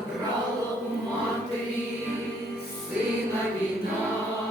забрала у матері, сина війна.